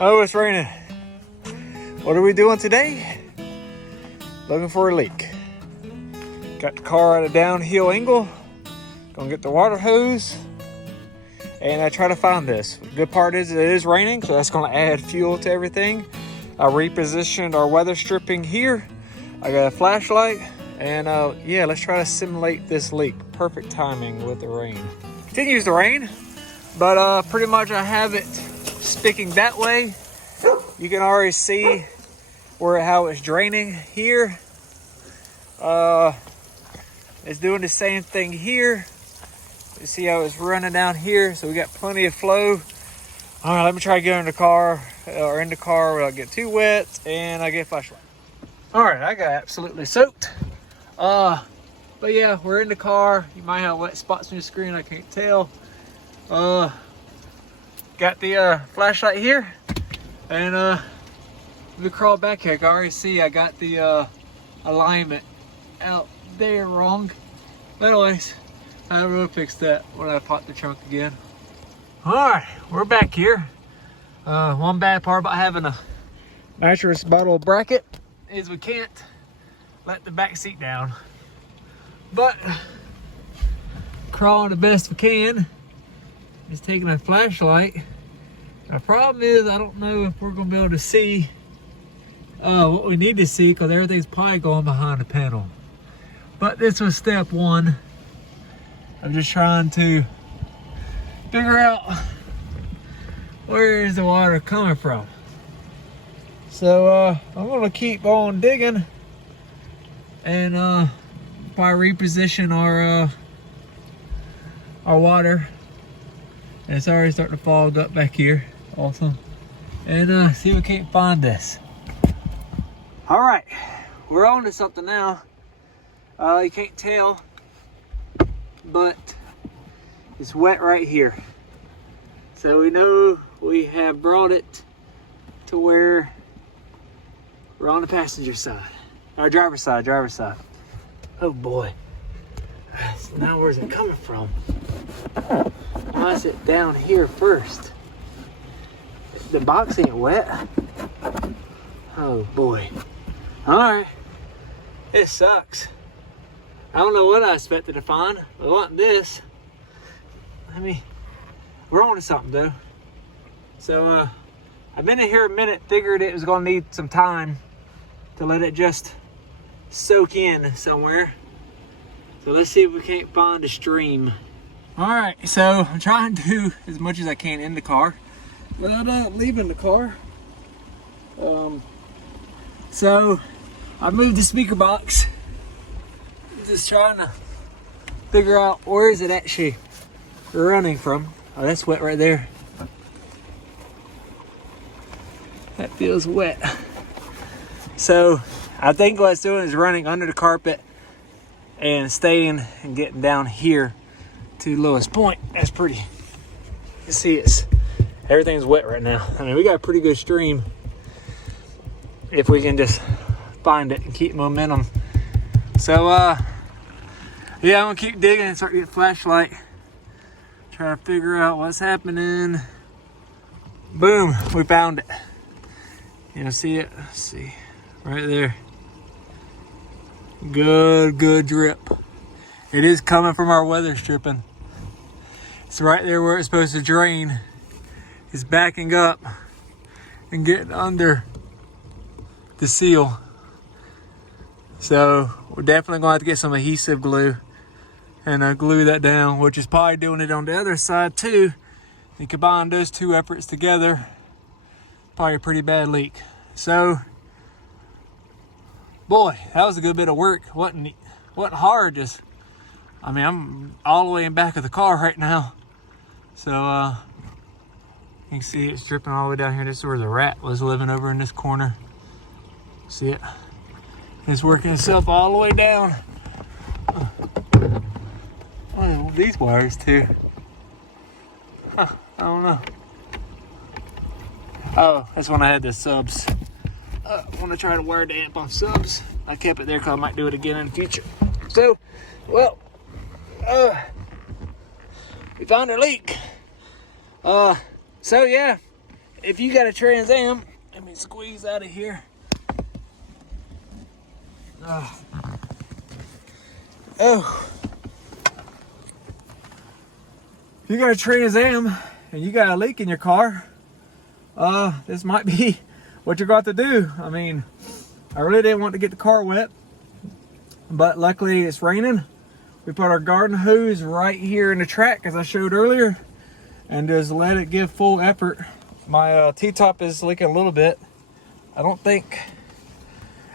Oh, it's raining. What are we doing today? Looking for a leak. Got the car at a downhill angle. Gonna get the water hose. And I try to find this. The good part is it is raining, so that's gonna add fuel to everything. I repositioned our weather stripping here. I got a flashlight. And yeah, let's try to simulate this leak. Perfect timing with the rain. Continues to rain, but pretty much I have it sticking that way. You can already see how it's draining here. It's doing the same thing here. You see how it's running down here, so we got plenty of flow. All right, let me try to get in the car without getting too wet, and I get a flashlight. All right, I got absolutely soaked. But yeah, we're in the car. You might have wet spots on your screen, I can't tell. Got the flashlight here, and let me crawl back here. I can already see I got the alignment out there wrong. But anyways, I will fix that when I pop the trunk again. All right, we're back here. One bad part about having a mattress bottle bracket is we can't let the back seat down, but crawling the best we can is taking a flashlight. The problem is I don't know if we're gonna be able to see what we need to see, because everything's probably going behind the panel. But this was step one. I'm just trying to figure out where is the water coming from. So I'm gonna keep on digging and probably reposition our water. And it's already starting to fog up back here. Awesome. And see if we can't find this. All right, we're on to something now. You can't tell, but it's wet right here. So we know we have brought it to where we're on the passenger side. Or driver's side. Oh boy. So now where's it coming from? Why is it down here first? The box ain't wet. Oh boy. Alright. It sucks. I don't know what I expected to find. I want this. We're on to something though. So I've been in here a minute, figured it was gonna need some time to let it just soak in somewhere. So let's see if we can't find a stream. All right, so I'm trying to do as much as I can in the car without leaving the car. So I moved the speaker box. I'm just trying to figure out where is it actually running from. Oh, that's wet right there. That feels wet. So I think what it's doing is running under the carpet and staying and getting down here to the lowest point. That's pretty. You see everything's wet right now. I mean, we got a pretty good stream if we can just find it and keep momentum. So yeah, I'm gonna keep digging and start getting a flashlight. Try to figure out what's happening. Boom, we found it. You know, see it? Let's see. Right there. Good drip. It is coming from our weather stripping. It's right there where it's supposed to drain. It's backing up and getting under the seal. So we're definitely going to have to get some adhesive glue and glue that down, which is probably doing it on the other side too. You combine those two efforts together, probably a pretty bad leak. So boy, that was a good bit of work. Wasn't hard. I'm all the way in back of the car right now. So you can see it's dripping all the way down here. This is where the rat was living, over in this corner. See it? It's working itself all the way down. Oh, these wires too. Huh, I don't know. Oh, that's when I had the subs. I want to try to wire the amp off subs. I kept it there because I might do it again in the future. So, well, we found a leak. So yeah, if you got a Trans Am, let me squeeze out of here. Oh. If you got a Trans Am and you got a leak in your car, this might be what you're going to do. I mean, I really didn't want to get the car wet, but luckily it's raining. We put our garden hose right here in the track, as I showed earlier, and just let it give full effort. My T-top is leaking a little bit. I think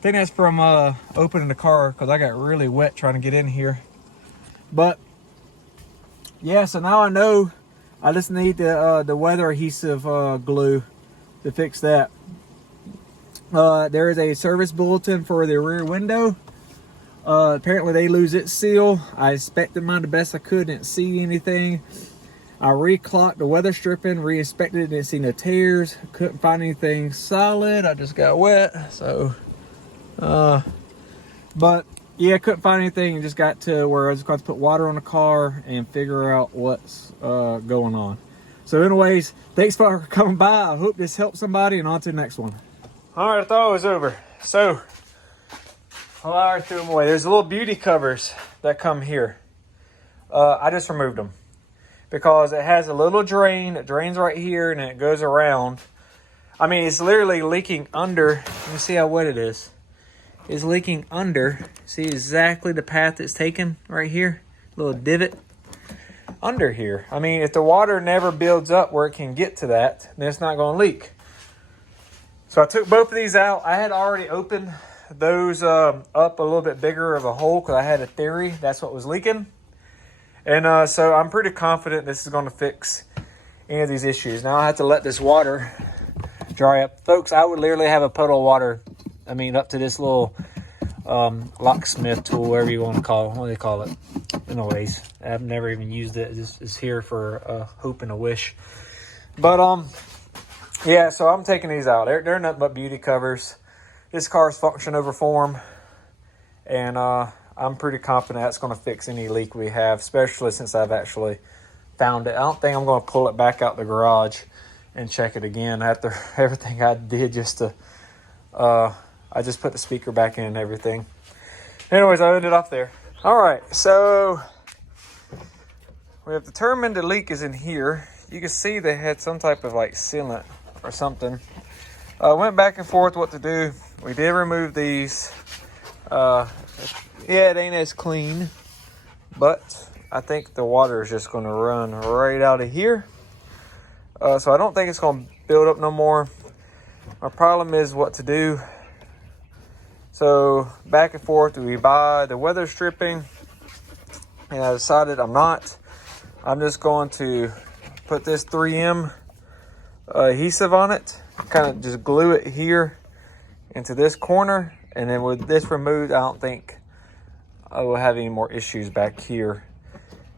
that's from opening the car, because I got really wet trying to get in here. But yeah, so now I know I just need the weather adhesive glue to fix that. There is a service bulletin for the rear window. Apparently they lose its seal. I inspected mine the best I could, didn't see anything. I re-clocked the weather stripping, re-inspected it, didn't see no tears, couldn't find anything solid. I just got wet, so but yeah, couldn't find anything, and just got to where I was going to put water on the car and figure out what's going on. So anyways, thanks for coming by. I hope this helps somebody, and on to the next one. All right, I thought it was over. So I already threw them away. There's little beauty covers that come here. I just removed them because it has a little drain. It drains right here and it goes around. I mean, it's literally leaking under. Let me see how wet it is. It's leaking under. See exactly the path it's taken right here. Little divot under here. I mean, if the water never builds up where it can get to that, then it's not going to leak. So I took both of these out. I had already opened those up a little bit bigger of a hole because I had a theory that's what was leaking. And so I'm pretty confident this is going to fix any of these issues. Now I have to let this water dry up. Folks, I would literally have a puddle of water, I mean, up to this little locksmith tool, whatever you want to call it. What do they call it? Anyways, I've never even used it. It's here for a hope and a wish. But yeah, so I'm taking these out. They're nothing but beauty covers. This car's function over form, and I'm pretty confident that's going to fix any leak we have, especially since I've actually found it. I don't think I'm going to pull it back out the garage and check it again after everything I did just to, I just put the speaker back in and everything. Anyways, I ended up there. All right, so we have determined the leak is in here. You can see they had some type of like sealant or something. Went back and forth what to do. We did remove these. Yeah, it ain't as clean, but I think the water is just going to run right out of here. So I don't think it's going to build up no more. My problem is what to do. So back and forth, do we buy the weather stripping? And I decided I'm not. I'm just going to put this 3M adhesive on it. Kind of just glue it here into this corner, and then with this removed, I don't think I will have any more issues back here.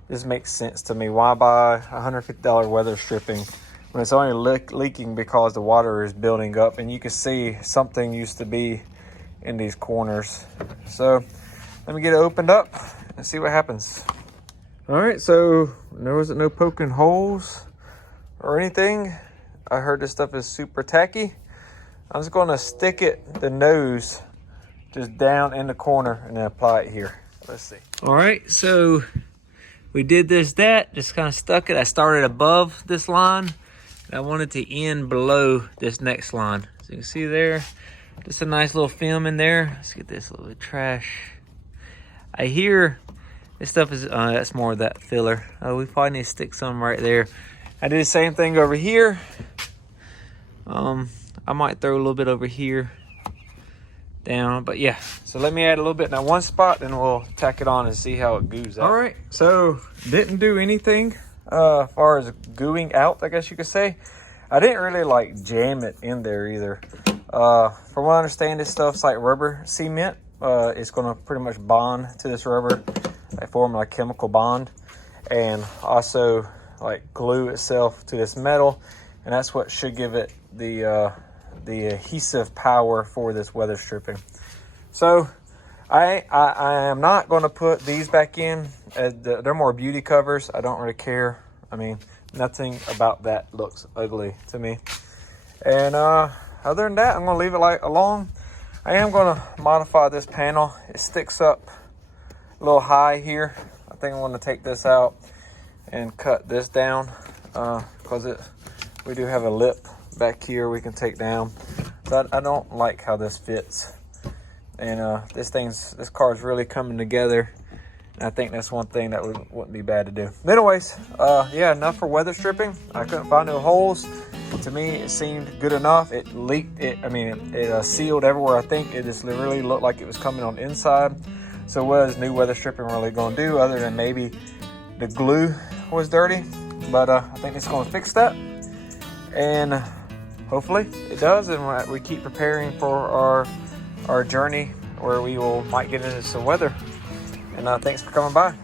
This makes sense to me. Why buy $150 weather stripping when it's only leaking because the water is building up? And you can see something used to be in these corners. So let me get it opened up and see what happens. All right, so there wasn't no poking holes or anything. I heard this stuff is super tacky. I'm just going to stick it, the nose, just down in the corner and then apply it here. Let's see. All right, so we did that, just kind of stuck it. I started above this line, and I wanted to end below this next line. So you can see there, just a nice little film in there. Let's get this little bit of trash. I hear this stuff is, that's more of that filler. We probably need to stick some right there. I did the same thing over here. I might throw a little bit over here down, but yeah. So let me add a little bit in that one spot, and we'll tack it on and see how it goos out. All right, so didn't do anything as far as gooing out, I guess you could say. I didn't really like jam it in there either. From what I understand, this stuff's like rubber cement. It's gonna pretty much bond to this rubber, like form like chemical bond, and also like glue itself to this metal, and that's what should give it the adhesive power for this weather stripping. So I am not going to put these back in. They're more beauty covers. I don't really care. I mean, nothing about that looks ugly to me. And other than that, I'm gonna leave it like alone. I am gonna modify this panel. It sticks up a little high here. I think I'm gonna take this out and cut this down because we do have a lip back here we can take down. But I don't like how this fits. And this car is really coming together. And I think that's one thing that wouldn't be bad to do. But anyways, yeah, enough for weather stripping. I couldn't find no holes. To me, it seemed good enough. It leaked. It sealed everywhere. I think it just really looked like it was coming on the inside. So what is new weather stripping really going to do, other than maybe the glue was dirty? But I think it's going to fix that. And hopefully it does. And we keep preparing for our journey where we might get into some weather. And thanks for coming by.